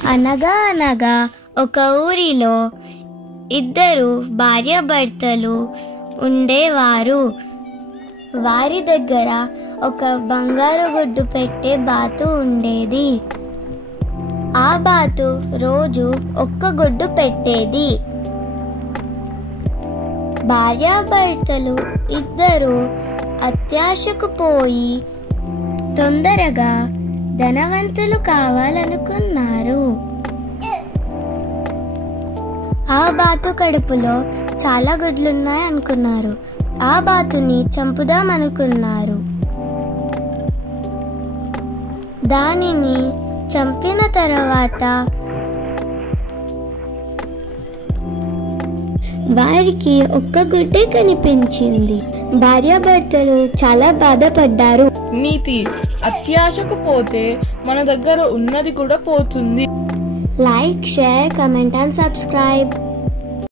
అనగా అనగా ఒక ఊరిలో ఇద్దరు భార్యాభర్తలు ఉండేవారు. వారి దగ్గర ఒక బంగారు గుడ్డు పెట్టే బాతు ఉండేది. ఆ బాతు రోజు ఒక్క గుడ్డు పెట్టేది. భార్యాభర్తలు ఇద్దరు అత్యాశకు పోయి తొందరగా ధనవంతులు కావాలనుకున్నారు. ఆ బాతు కడుపులో చాలా గుడ్లున్నాయి అనుకున్నారు. ఆ బాతుని చంపుదామనుకున్నారు. దానిని చంపిన తర్వాత వారికి ఒక్క గుడ్డే కనిపించింది. భార్యాభర్తలు చాలా బాధపడ్డారు. నీతి: అత్యాశకు పోతే మన దగ్గర ఉన్నది కూడా పోతుంది. Like, share, comment and subscribe.